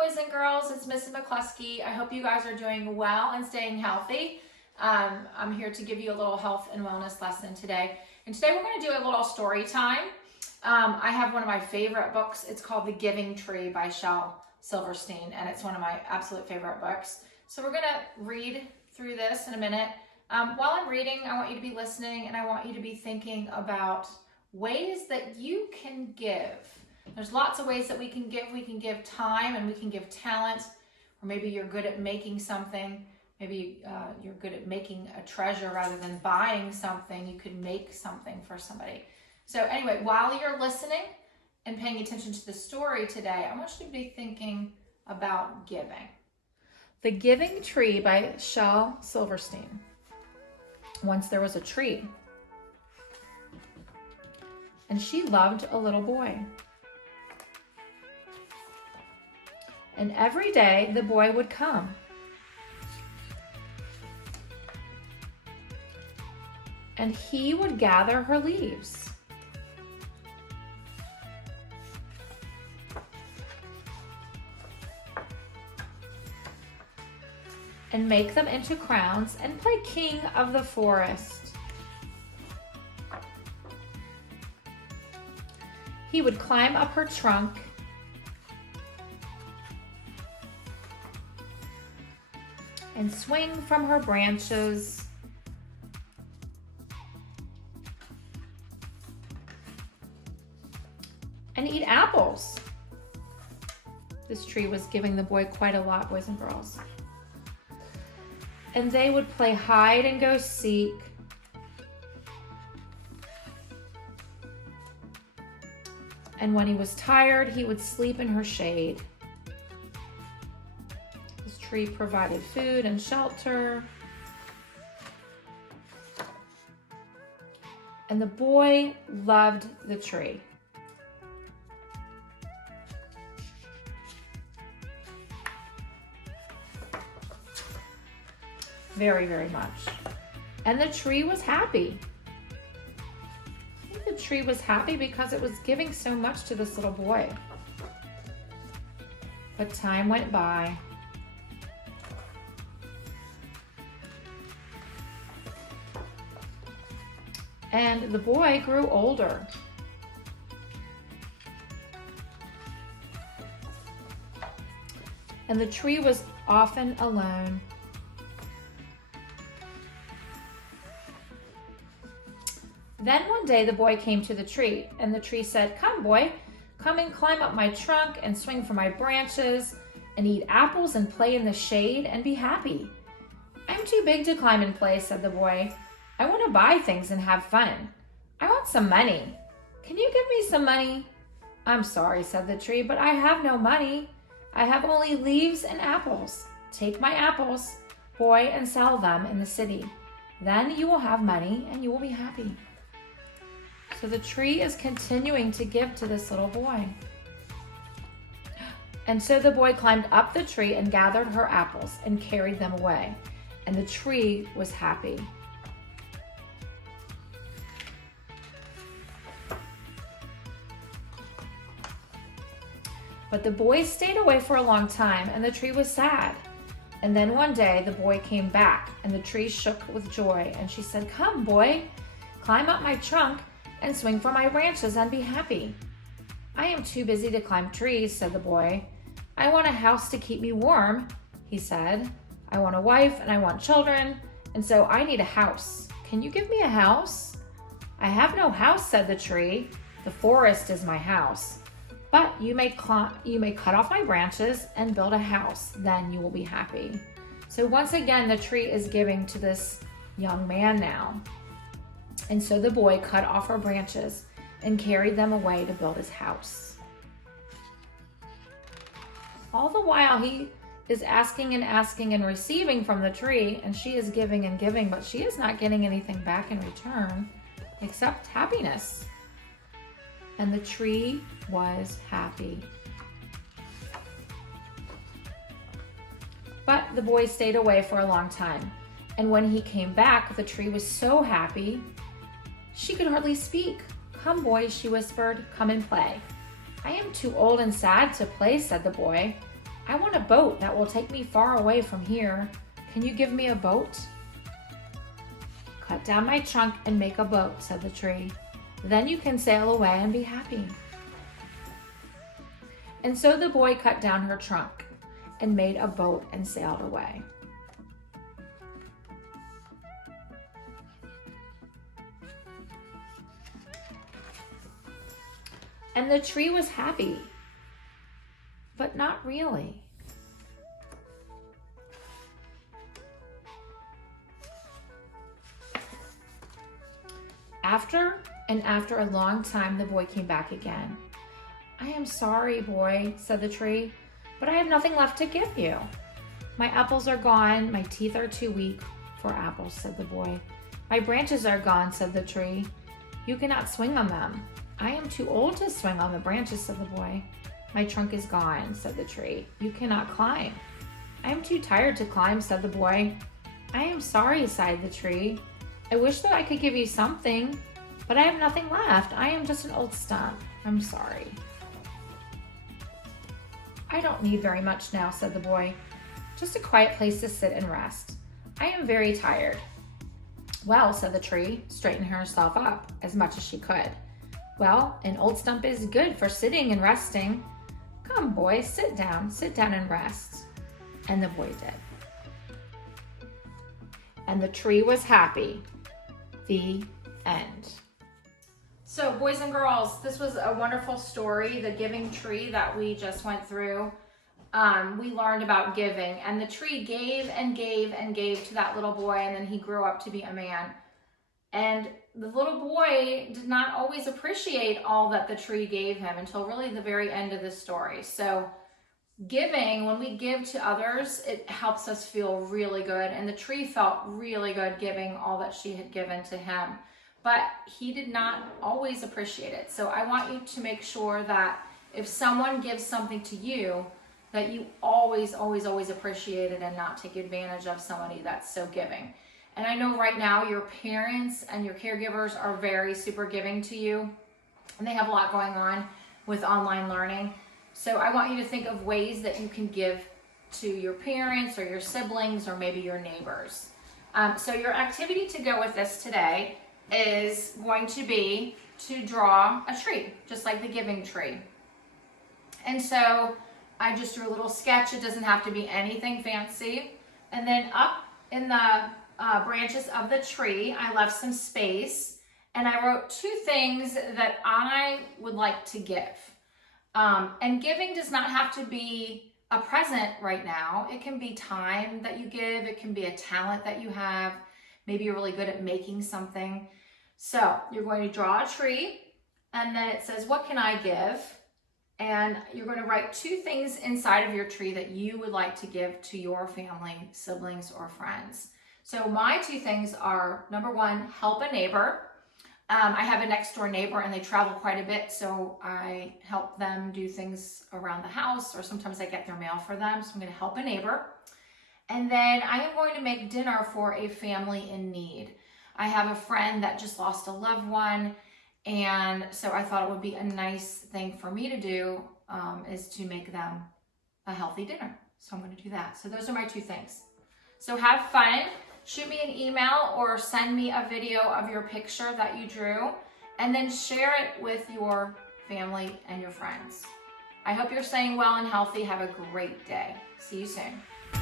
boys and girls, it's Mrs. McCluskey. I hope you guys are doing well and staying healthy. I'm here to give you a little health and wellness lesson today. And today we're going to do a little story time. I have one of my favorite books. It's called The Giving Tree by Shel Silverstein, and it's one of my absolute favorite books. So we're going to read through this in a minute. While I'm reading, I want you to be listening, and I want you to be thinking about ways that you can give. There's lots of ways that we can give. We can give time and we can give talent, or maybe you're good at making something. Maybe you're good at making a treasure rather than buying something. You could make something for somebody. So anyway, while you're listening and paying attention to the story today, I want you to be thinking about giving. The Giving Tree by Shel Silverstein. Once there was a tree, and she loved a little boy. And every day the boy would come. And he would gather her leaves. And make them into crowns and play king of the forest. He would climb up her trunk and swing from her branches and eat apples. This tree was giving the boy quite a lot, boys and girls. And they would play hide and go seek. And when he was tired, he would sleep in her shade. This tree provided food and shelter. And the boy loved the tree. Very, very much. And the tree was happy. I think the tree was happy because it was giving so much to this little boy. But time went by. And the boy grew older. And the tree was often alone. Then one day the boy came to the tree, and the tree said, "Come, boy, come and climb up my trunk and swing from my branches and eat apples and play in the shade and be happy." "I'm too big to climb and play," said the boy. "I want to buy things and have fun. I want some money. Can you give me some money?" "I'm sorry," said the tree, "but I have no money. I have only leaves and apples. Take my apples, boy, and sell them in the city. Then you will have money and you will be happy." So the tree is continuing to give to this little boy. And so the boy climbed up the tree and gathered her apples and carried them away. And the tree was happy. But the boy stayed away for a long time, and the tree was sad. And then one day the boy came back, and the tree shook with joy. And she said, "Come, boy, climb up my trunk and swing from my branches and be happy." "I am too busy to climb trees," said the boy. "I want a house to keep me warm," he said. "I want a wife and I want children, and so I need a house. Can you give me a house?" "I have no house," said the tree. "The forest is my house. But you may cut off my branches and build a house. Then you will be happy." So once again, the tree is giving to this young man now. And so the boy cut off her branches and carried them away to build his house. All the while he is asking and receiving from the tree, and she is giving and giving, but she is not getting anything back in return except happiness. And the tree was happy. But the boy stayed away for a long time. And when he came back, the tree was so happy she could hardly speak. "Come, boy," she whispered, "come and play." "I am too old and sad to play," said the boy. I want a boat that will take me far away from here. Can you give me a boat? Cut down my trunk and make a boat, said the tree. Then you can sail away and be happy. And so the boy cut down her trunk and made a boat and sailed away. And the tree was happy, but not really. After a long time, the boy came back again. I am sorry, boy, said the tree, but I have nothing left to give you. My apples are gone. My teeth are too weak for apples, said the boy. My branches are gone, said the tree. You cannot swing on them. I am too old to swing on the branches, said the boy. My trunk is gone, said the tree. You cannot climb. I am too tired to climb, said the boy. I am sorry, sighed the tree. I wish that I could give you something, but I have nothing left. I am just an old stump. I'm sorry. I don't need very much now, said the boy. Just a quiet place to sit and rest. I am very tired. Well, said the tree, straightening herself up as much as she could. Well, an old stump is good for sitting and resting. Come, boy, sit down and rest. And the boy did. And the tree was happy. The end. So, boys and girls, this was a wonderful story, the giving tree that we just went through. We learned about giving, and the tree gave and gave and gave to that little boy, and then he grew up to be a man. And the little boy did not always appreciate all that the tree gave him until really the very end of the story. So giving, when we give to others, it helps us feel really good. And the tree felt really good giving all that she had given to him. But he did not always appreciate it. So I want you to make sure that if someone gives something to you, that you always, always, always appreciate it and not take advantage of somebody that's so giving. And I know right now your parents and your caregivers are very super giving to you, and they have a lot going on with online learning. So I want you to think of ways that you can give to your parents or your siblings or maybe your neighbors. So your activity to go with this today is going to be to draw a tree, just like the giving tree. And so I just drew a little sketch. It doesn't have to be anything fancy. And then up in the branches of the tree, I left some space, and I wrote 2 things that I would like to give. And giving does not have to be a present right now. It can be time that you give. It can be a talent that you have. Maybe you're really good at making something. So you're going to draw a tree, and then it says, what can I give? And you're going to write 2 things inside of your tree that you would like to give to your family, siblings, or friends. So my 2 things are, number 1, help a neighbor. I have a next door neighbor and they travel quite a bit, so I help them do things around the house, or sometimes I get their mail for them, so I'm going to help a neighbor. And then I am going to make dinner for a family in need. I have a friend that just lost a loved one, and so I thought it would be a nice thing for me to do is to make them a healthy dinner. So I'm going to do that. So those are my 2 things. So have fun. Shoot me an email or send me a video of your picture that you drew, and then share it with your family and your friends. I hope you're staying well and healthy. Have a great day. See you soon.